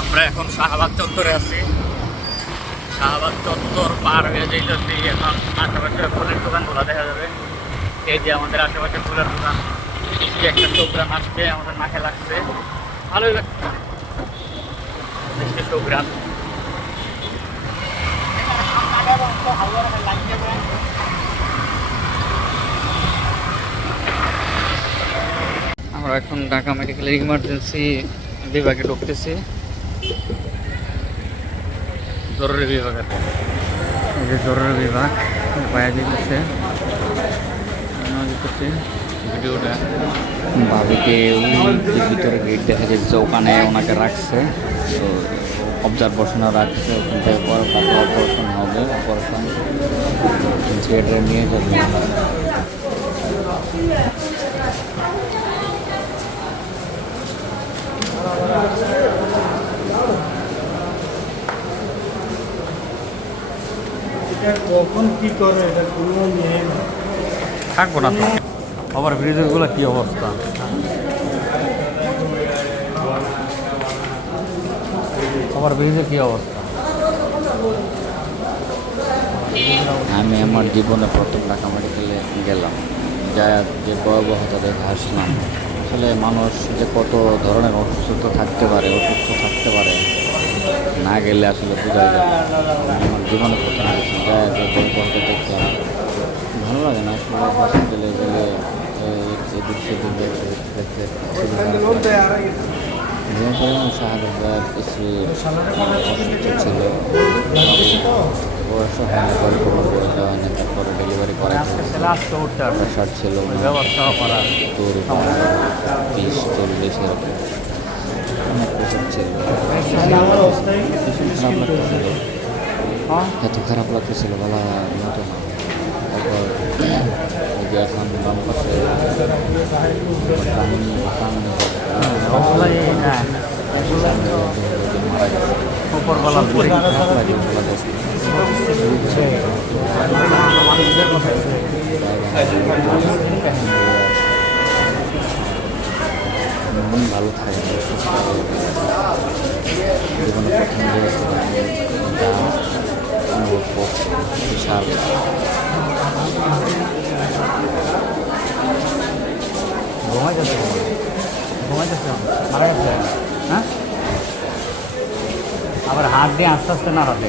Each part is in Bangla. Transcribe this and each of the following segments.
আমরা এখন শাহবাগ চত্বরে আছি। শাহবাগ চত্বর পার হয়ে যাইতেছি। এখন আশেপাশে ফুলের দোকানগুলো দেখা যাবে। এই যে আমাদের আশেপাশে ফুলের দোকান, কি একটা প্রোগ্রাম আসছে, আমাদের মাঠে লাগছে, ভালোই লাগছে প্রোগ্রাম। আমরা এখন ঢাকা মেডিকেলের ইমার্জেন্সি বিভাগে ঢুকতেছি, জরুরি বিভাগে। এই যে জরুরি বিভাগ পাওয়া যেতেছে ভিডিওটা। ভাবিকে ওই যে ভিতরে গেট দেখা যাচ্ছে, ওখানে ওনাকে রাখছে, তো অবজারভেশনে রাখছে। ওখান থেকে পরে অপারেশন হবে, অপারেশন থিয়েটারে নিয়ে যাবে। কখন কি করে এটা কোনো নিয়ে থাকবো না তো। আবার ব্রিজেরগুলো কি অবস্থা, আবার ব্রিজের কি অবস্থা। আমি আমার জীবনে প্রথম ঢাকা মেডিকেলে গেলাম, যা যে ভয়াবহতা দেখে হাসলাম। আসলে মানুষ যে কত ধরনের অসুস্থতা থাকতে পারে, না গেলে আসলে বোঝা যায়। আমি আমার জীবনে প্রথম গেছি, যা যে ভয়াবহতা দেখলাম, ভালো লাগে না আসলে। হসপিটালে গেলে এদিক সেদিক দেখতে খুবই খারাপ লাগে। শাহাদ কিছু অসুস্থ ছিল, বয়স হয়নি, পরে কোনো বয়স দেওয়া হয়নি। তারপরে ডেলিভারি করা প্রেশার ছিল 30-40 এরকম, অনেক প্রেশার ছিল। ভীষণ খারাপ লাগতেছিল, এত খারাপ লাগতেছিল বলা মতো না। তারপর ওই যে এখন বাম পাশে মন ভালো থাকে। জীবনে প্রথম গিয়েছিলাম, যা অনুভব করছি বিশাল। মারা গেছে, হ্যাঁ? আবার হাত দিয়ে আস্তে আস্তে নাড়াতে।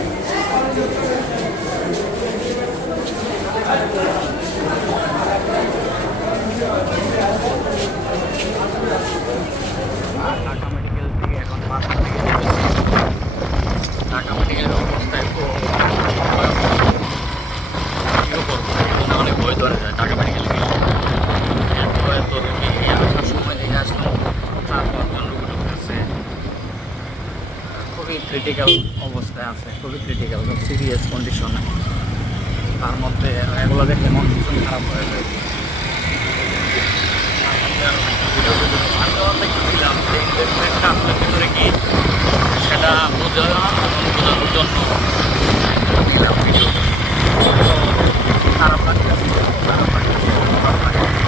ঢাকা মেডিকেল থেকে এখন বাসার দিকে ঢাকা মেডিকেলের অবস্থা একটু অনেক ভয় ধরে যায় ঢাকা মেডিকেলে গেলে। এত রুগী আসার সময় দেখে আসলাম, 4-5 জন রুগী ঢুকতেছে, খুবই ক্রিটিক্যাল অবস্থায় আছে, খুবই ক্রিটিক্যাল, খুব সিরিয়াস কন্ডিশনে। তার মধ্যে এগুলো দেখলে মন ভীষণ খারাপ হয়ে যায়। আপনার ভিতরে কি সেটা বোঝানোর জন্য নিলাম ভিডিও। খারাপ লাগতেছে, খারাপ লাগতেছে, খারাপ লাগতেছে।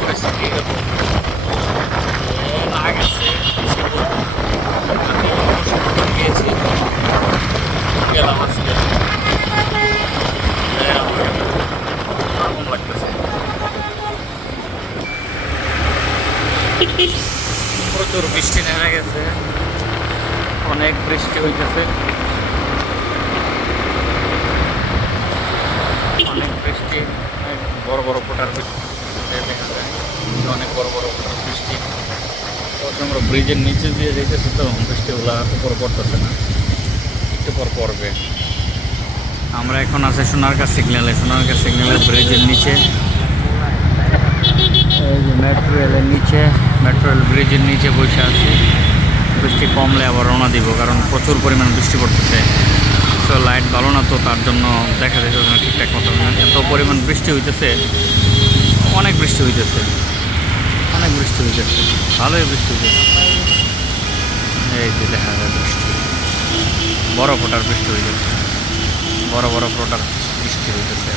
পরিস্থিতি এরকম আগেছে, গিয়েছি, গেলাম আজকে, দারুণ লাগতেছে। প্রচুর বৃষ্টি নেমে গেছে, অনেক বৃষ্টি হইতেছে, অনেক বৃষ্টি, অনেক বড় বড় ফোটার বৃষ্টি দেখা যায়, অনেক বড় বড় ফোটার বৃষ্টি। আমরা ব্রিজের নিচে দিয়ে যেতেছি, তো বৃষ্টিগুলো উপরে পড়তেছে না, একটু পর পড়বে। আমরা এখন আছি সোনারগাঁ সিগন্যালে, সোনারগাঁ সিগন্যালের ব্রিজের নিচে, এই যে মেট্রো রেলের নিচে, মেট্রো রেল ব্রিজের নিচে বসে আছি। বৃষ্টি কমলে আবার রওনা দিব, কারণ প্রচুর পরিমাণ বৃষ্টি পড়তেছে। তো লাইট ভালো না, তো তার জন্য দেখা যাচ্ছে না ঠিকঠাক মতো। এত পরিমাণ বৃষ্টি হইতেছে, অনেক বৃষ্টি হইতেছে, অনেক বৃষ্টি হইতেছে, ভালোই বৃষ্টি হইতেছে। এই যে দেখা যায় বৃষ্টি, বড় ফোটার বৃষ্টি হইতেছে, বড় বড় ফোটার বৃষ্টি হইতেছে।